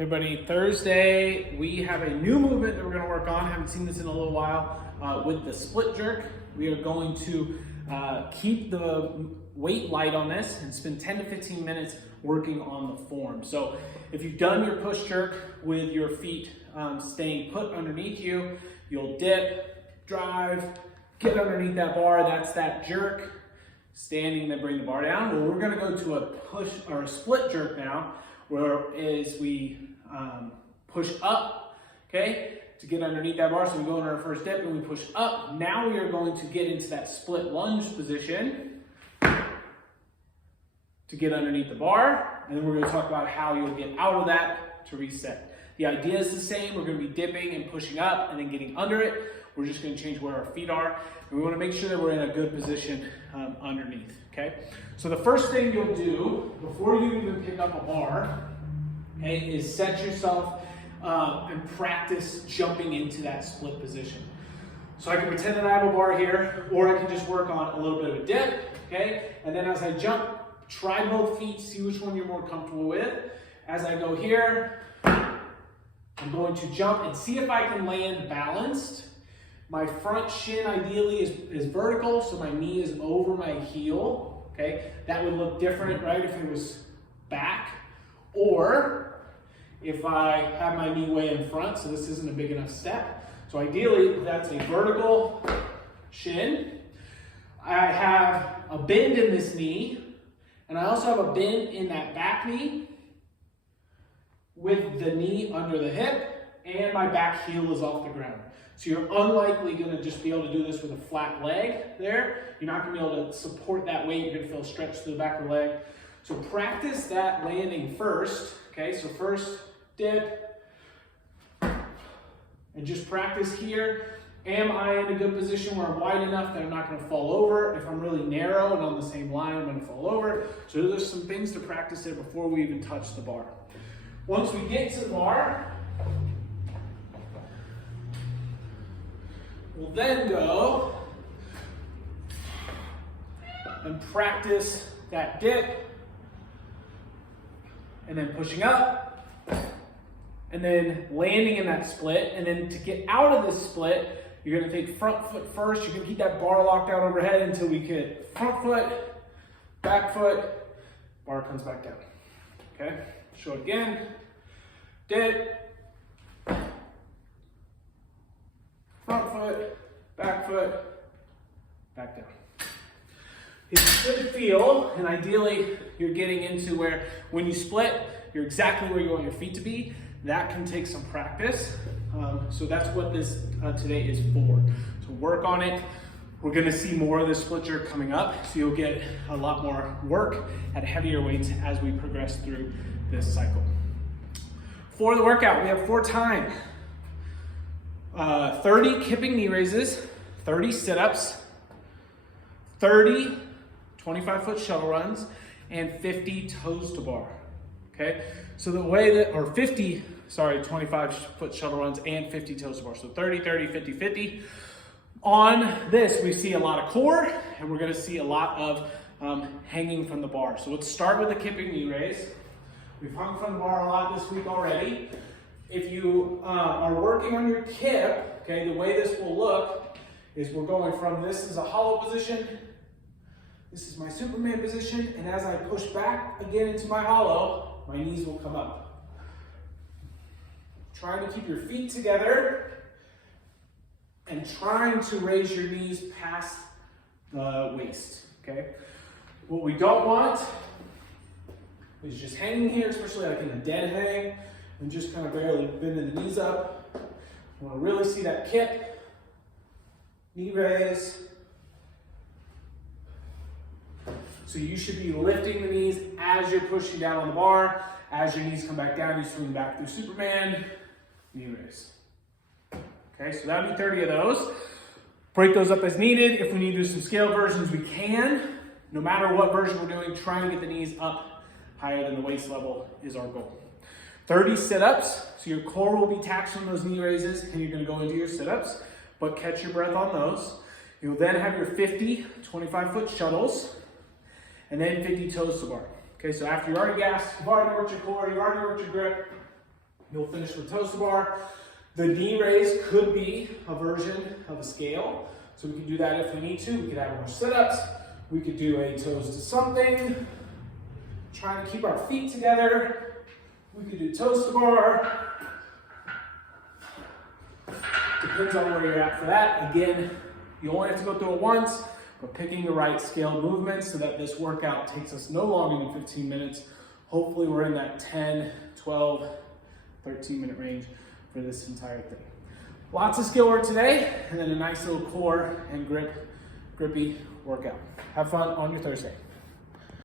Everybody, Thursday, we have a new movement that we're going to work on. Haven't seen this in a little while with the split jerk. We are going to keep the weight light on this and spend 10 to 15 minutes working on the form. So if you've done your push jerk with your feet staying put underneath you, you'll dip, drive, get underneath that bar. That's that jerk. Standing, then bring the bar down. Well, we're going to go to a push or a split jerk now, whereas we push up, okay, to get underneath that bar. So we go into our first dip and we push up. Now we are going to get into that split lunge position to get underneath the bar. And then we're going to talk about how you'll get out of that to reset. The idea is the same. We're going to be dipping and pushing up and then getting under it. We're just going to change where our feet are. And we want to make sure that we're in a good position underneath, okay? So the first thing you'll do before you even pick up a bar, okay, is set yourself and practice jumping into that split position. So I can pretend that I have a bar here, or I can just work on a little bit of a dip, okay? And then as I jump, try both feet, see which one you're more comfortable with. As I go here, I'm going to jump and see if I can land balanced. My front shin ideally is vertical, so my knee is over my heel, okay? That would look different, right, if it was back, or if I have my knee way in front, so this isn't a big enough step. So ideally, that's a vertical shin. I have a bend in this knee, and I also have a bend in that back knee with the knee under the hip, and my back heel is off the ground. So you're unlikely going to just be able to do this with a flat leg there. You're not going to be able to support that weight. You're going to feel stretched through the back of the leg. So practice that landing first. Okay, so first dip. And just practice here. Am I in a good position where I'm wide enough that I'm not going to fall over? If I'm really narrow and on the same line, I'm going to fall over. So there's some things to practice there before we even touch the bar. Once we get to the bar, we'll then go and practice that dip and then pushing up and then landing in that split. And then to get out of this split, you're going to take front foot first. You're going to keep that bar locked out overhead until we get front foot, back foot, bar comes back down. Okay, show it again. Dip. Front foot, back down. It's a good feel, and ideally you're getting into where when you split, you're exactly where you want your feet to be. That can take some practice. So that's what this today is for. So work on it. We're gonna see more of the split jerk coming up, so you'll get a lot more work at heavier weights as we progress through this cycle. For the workout, we have 4 times. 30 kipping knee raises, 30 sit-ups, 30 25-foot shuttle runs, and 50 toes to bar, okay? So the way that, or 50, sorry, 25-foot shuttle runs and 50 toes to bar. So 30, 30, 50, 50. On this, we see a lot of core, and we're gonna see a lot of hanging from the bar. So let's start with the kipping knee raise. We've hung from the bar a lot this week already. If you are working on your kip, okay, the way this will look is we're going from this is a hollow position, this is my Superman position, and as I push back again into my hollow, my knees will come up. Trying to keep your feet together and trying to raise your knees past the waist, okay? What we don't want is just hanging here, especially like in a dead hang, and just kind of barely bending the knees up. I want to really see that kip, knee raise. So you should be lifting the knees as you're pushing down on the bar. As your knees come back down, you swing back through Superman, knee raise. Okay, so that would be 30 of those. Break those up as needed. If we need to do some scale versions, we can. No matter what version we're doing, trying to get the knees up higher than the waist level is our goal. 30 sit-ups, so your core will be taxed on those knee raises, and you're gonna go into your sit-ups, but catch your breath on those. You'll then have your 50 25-foot shuttles, and then 50 toes to bar. Okay, so after you already gassed, you've already worked your core, you've already worked your grip, You'll finish with toes to bar. The knee raise could be a version of a scale. So we can do that if we need to. We could add more sit-ups. We could do a toes to something. Trying to keep our feet together. We could do toes to bar. Depends on where you're at for that. Again, you only have to go through it once. We're picking the right scale movements so that this workout takes us no longer than 15 minutes. Hopefully we're in that 10, 12, 13-minute range for this entire thing. Lots of skill work today, and then a nice little core and grippy workout. Have fun on your Thursday.